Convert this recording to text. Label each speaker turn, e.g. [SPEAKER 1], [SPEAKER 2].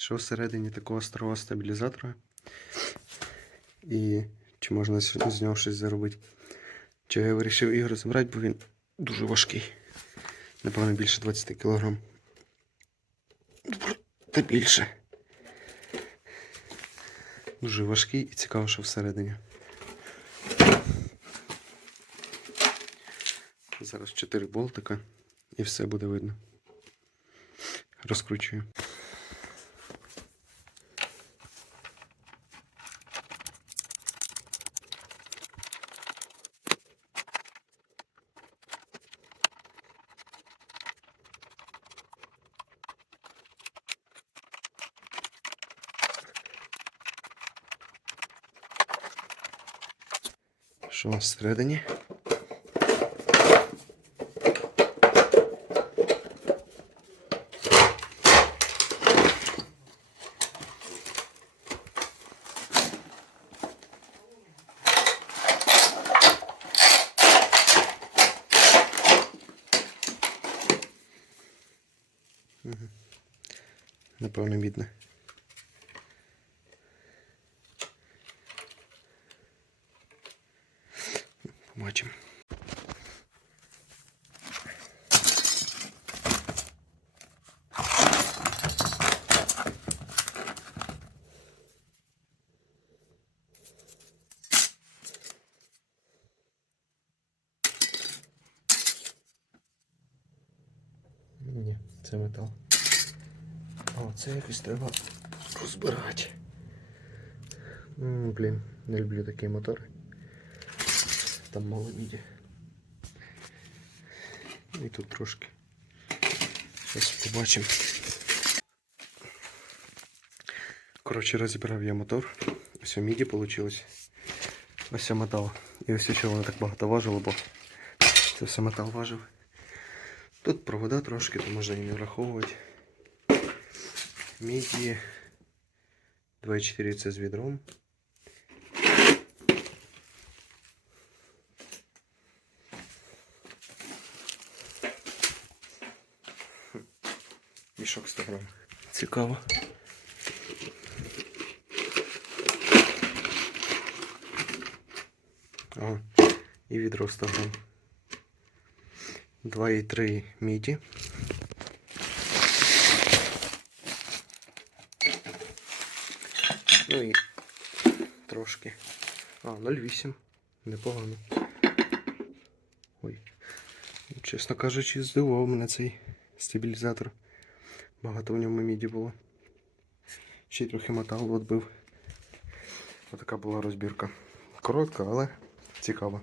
[SPEAKER 1] що всередині такого старого стабілізатора. І чи можна з нього щось заробити. Чи я вирішив його розібрати, бо він дуже важкий. Напевно, більше 20 кг. Та більше. Дуже важкий і цікаво, що всередині. Зараз 4 болтика і все буде видно. Розкручую. Що у нас всередині? Напевно, видно. Побачимо. Ні, це метал. О, це якось треба розбирати. М, Блін, не люблю такі мотори. Там мало міді. І тут трошки. Зараз побачимо. Коротше, розібрав я мотор. Ось у міді вийшло. Ось метал. І ось чого воно так багато важило, бо це все метал важив. Тут провода трошки, то можна і не враховувати. Міді 2,4 це з відром. Мішок 100 грам. Цікаво. О, і відро 100 грам. 2,3 міді. Ну і трошки. А, 0,8. Непогано. Ой. Чесно кажучи, здивував мене цей стабілізатор. Багато в ньому міді було. Ще й трохи металу відбив. Отака була розбірка. Коротка, але цікава.